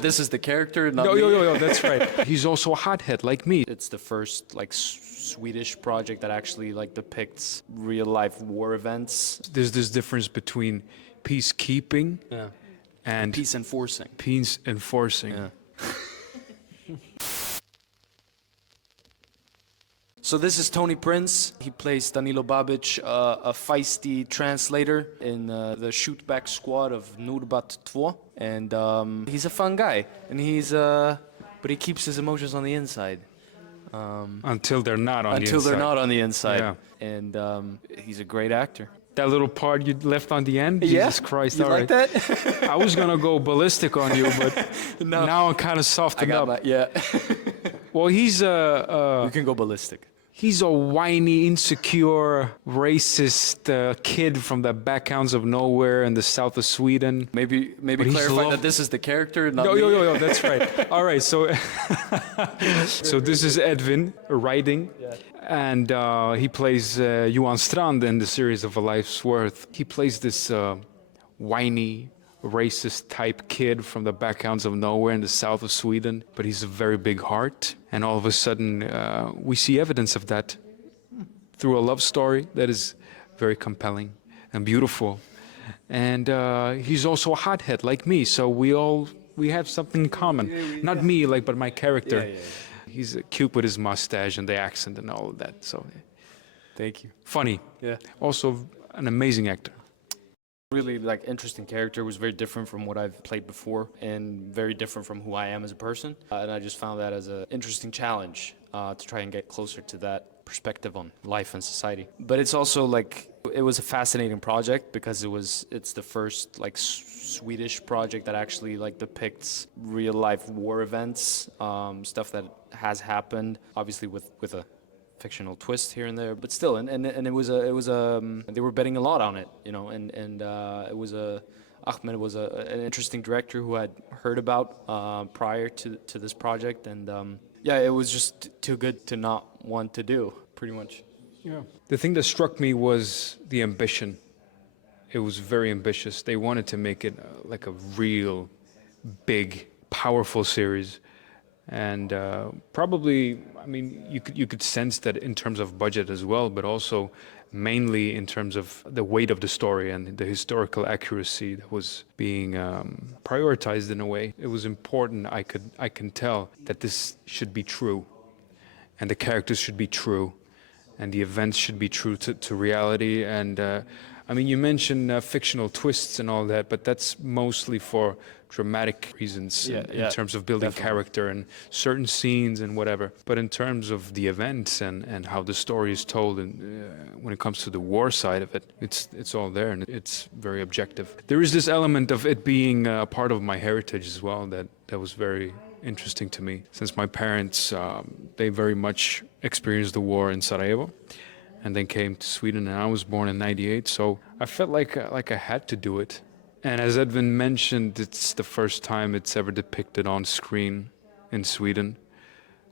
This is the character, not No, me. yo, that's right. He's also a hothead like me. It's the first like Swedish project that actually like depicts real life war events. There's this difference between peacekeeping and Peace enforcing. peace enforcing. Yeah. So this is Toni Prince. He plays Danilo Babic, a feisty translator in the shootback squad of Nurbat 2. And he's a fun guy. And but he keeps his emotions on the inside. Until they're not on the inside. Until they're not on the inside. Yeah. And he's a great actor. That little part you left on the end? Jesus Christ, You all like right. that? I was gonna go ballistic on you, but No. now I'm kind of softened up. Yeah. Well, he's You can go ballistic. he's a whiny, insecure, racist kid from the backgrounds of nowhere in the south of Sweden. Maybe But he's clarify that this is the character, not me. Yo, that's right. All right, so so this is Edvin Ryding, and he plays Johan Strand in the series of A Life's Worth. He plays this whiny, racist type kid from the backgrounds of nowhere in the south of Sweden, but he's a very big heart. And all of a sudden, we see evidence of that through a love story that is very compelling and beautiful. And he's also a hothead like me, so we have something in common. Not me, but my character. Yeah. He's cute with his mustache and the accent and all of that. So Thank you. funny. Yeah. Also an amazing actor. Really interesting character. Was very different from what I've played before and very different from who I am as a person. And I just found that as an interesting challenge to try and get closer to that perspective on life and society. But it's also it was a fascinating project because it's the first Swedish project that actually depicts real life war events, stuff that has happened, obviously with a fictional twist here and there, but still, and it was they were betting a lot on it, and it was Ahmed was an interesting director who I'd heard about prior to this project, and it was just too good to not want to do, pretty much. Yeah. The thing that struck me was the ambition. It was very ambitious. They wanted to make it like a real big, powerful series. And probably, I mean, you could sense that in terms of budget as well, but also mainly in terms of the weight of the story and the historical accuracy that was being prioritized in a way. It was important. I can tell that this should be true, and the characters should be true, and the events should be true to reality. And I mean, you mentioned fictional twists and all that, but that's mostly for dramatic reasons in terms of building character and certain scenes and whatever. But in terms of the events and how the story is told, and when it comes to the war side of it, it's all there and it's very objective. There is this element of it being a part of my heritage as well that was very interesting to me, since my parents they very much experienced the war in Sarajevo and then came to Sweden, and I was born in '98, so I felt like I had to do it. And as Edvin mentioned, it's the first time it's ever depicted on screen in Sweden,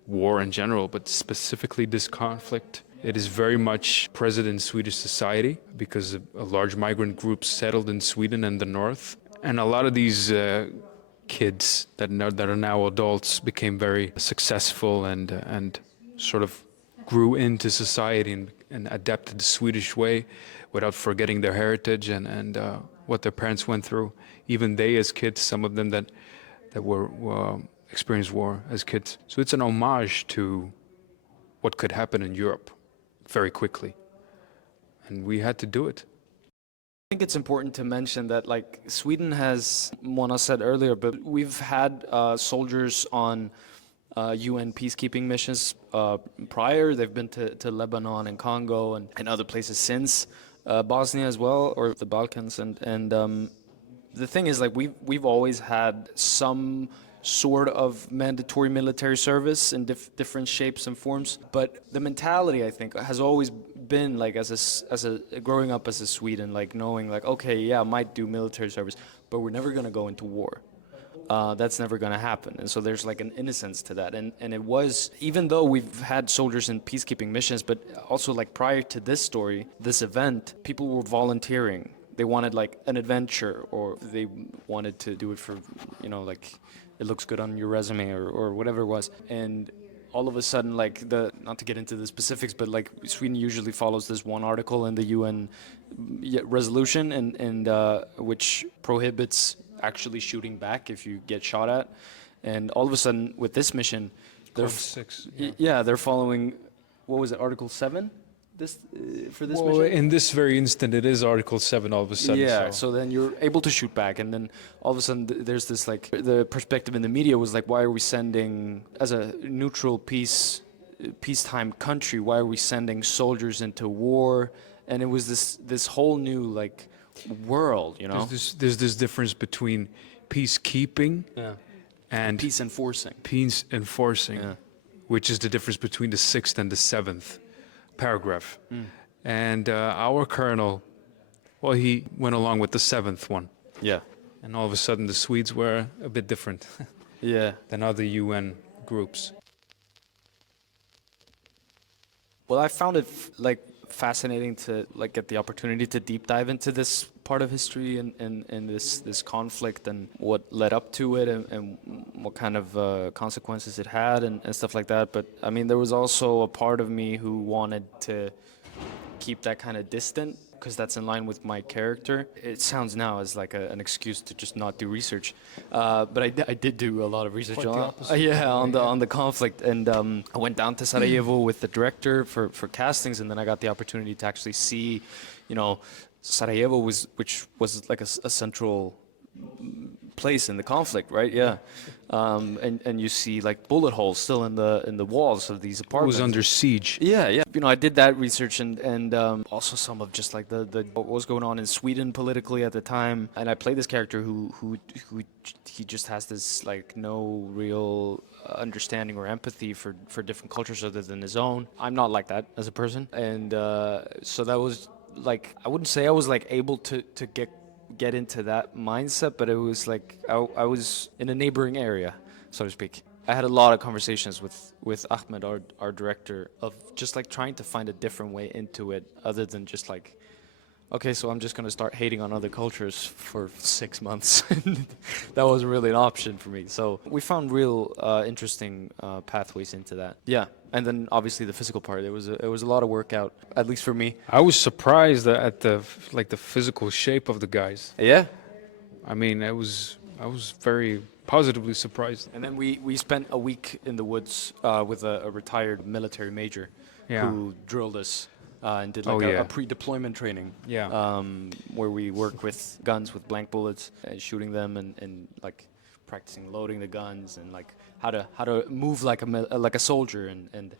war in general, but specifically this conflict. It is very much present in Swedish society because a large migrant group settled in Sweden and the north, and a lot of these kids that are now adults became very successful and sort of grew into society and adapted the Swedish way without forgetting their heritage and what their parents went through. Even they as kids, some of them that were experienced war as kids. So it's an homage to what could happen in Europe very quickly. And we had to do it. I think it's important to mention that Sweden has, Mona said earlier, but we've had soldiers on UN peacekeeping missions prior. They've been to Lebanon and Congo and other places since. Bosnia as well, or the Balkans, and the thing is, we've always had some sort of mandatory military service in different shapes and forms, but the mentality, I think, has always been as a growing up as a Sweden, knowing okay, yeah, I might do military service, but we're never gonna go into war. That's never going to happen. And so there's an innocence to that. And it was, even though we've had soldiers in peacekeeping missions, but also prior to this story, this event, people were volunteering. They wanted an adventure, or they wanted to do it for, it looks good on your resume or whatever it was. And all of a sudden, like not to get into the specifics, but like Sweden usually follows this one article in the UN resolution, and which prohibits actually shooting back if you get shot at. And all of a sudden, with this mission, they're Six. yeah, they're following, what was it, Article 7? This for this Well, mission? in this very instant, it is Article 7 all of a sudden. Yeah, so then you're able to shoot back, and then all of a sudden there's this, like, the perspective in the media was like, why are we sending, as a neutral peacetime country, why are we sending soldiers into war? And it was this whole new, like, world, you know? There's this difference between peacekeeping Yeah. and Peace enforcing. peace enforcing, Yeah. which is the difference between the 6th and the 7th paragraph. And our colonel, well, he went along with the 7th one. Yeah. And all of a sudden, the Swedes were a bit different Yeah. than other UN groups. Well, I found it like fascinating to like get the opportunity to deep dive into this part of history and this conflict and what led up to it and what kind of consequences it had and stuff like that. But I mean, there was also a part of me who wanted to keep that kind of distant, because that's in line with my character. It sounds now as like an excuse to just not do research, but I did do a lot of research Quite the on opposite. on the conflict, and I went down to Sarajevo with the director for castings, and then I got the opportunity to actually see, you know, Sarajevo which was like a central place in the conflict, right? Yeah, and you see like bullet holes still in the walls of these It apartments. was under siege. Yeah, yeah. You know, I did that research and also some of just like the what was going on in Sweden politically at the time. And I played this character who he just has this like no real understanding or empathy for different cultures other than his own. I'm not like that as a person, and so that was like, I wouldn't say I was like able to get into that mindset, but it was like I was in a neighboring area, so to speak. I had a lot of conversations with Ahmed, our director, of just like trying to find a different way into it other than just like, okay, so I'm just going to start hating on other cultures for 6 months. That wasn't really an option for me. So we found real interesting pathways into that. Yeah, and then obviously the physical part. It was a lot of workout, at least for me. I was surprised at the physical shape of the guys. Yeah. I mean, I was very positively surprised. And then we spent a week in the woods with a retired military major Yeah. who drilled us and did like Oh, yeah. a pre-deployment training. Yeah. Where we work with guns with blank bullets and shooting them and like practicing loading the guns and like how to move like a soldier and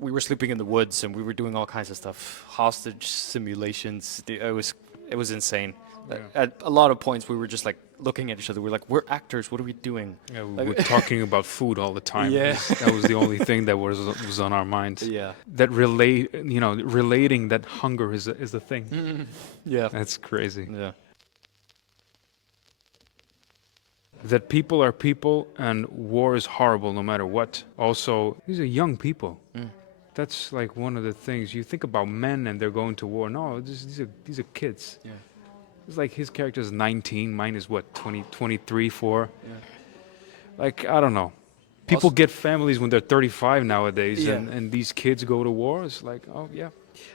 we were sleeping in the woods and we were doing all kinds of stuff, hostage simulations. It was insane. Yeah. At a lot of points we were just like looking at each other. We're like, we're actors. What are we doing? Yeah, we Like- were talking about food all the time. Yeah. That was the only thing that was on our minds. Yeah. That relating that hunger is a thing. Yeah. That's crazy. Yeah. That people are people and war is horrible no matter what. Also, these are young people. That's like one of the things. You think about men and they're going to war. No, these are kids. Yeah. It's like his character is 19, mine is what, 20, 23, 4? Yeah. Like, I don't know. People Also- get families when they're 35 nowadays, Yeah. and these kids go to war. It's like, oh, yeah.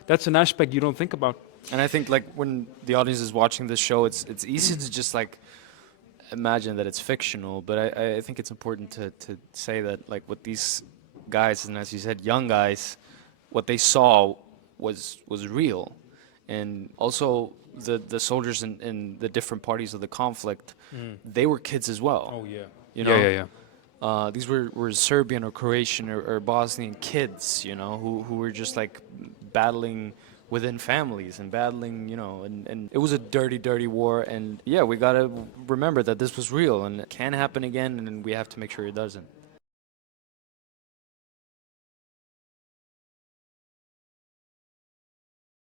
That's an aspect you don't think about. And I think like when the audience is watching this show, it's easy to just like imagine that it's fictional, but I think it's important to say that like what these guys, and as you said, young guys, what they saw was real. And also the soldiers in the different parties of the conflict, they were kids as well. Oh, yeah. You know? Yeah. These were Serbian or Croatian or Bosnian kids, you know, who were just like battling within families and battling, you know, and it was a dirty war. And yeah, we got to remember that this was real and it can happen again, and we have to make sure it doesn't.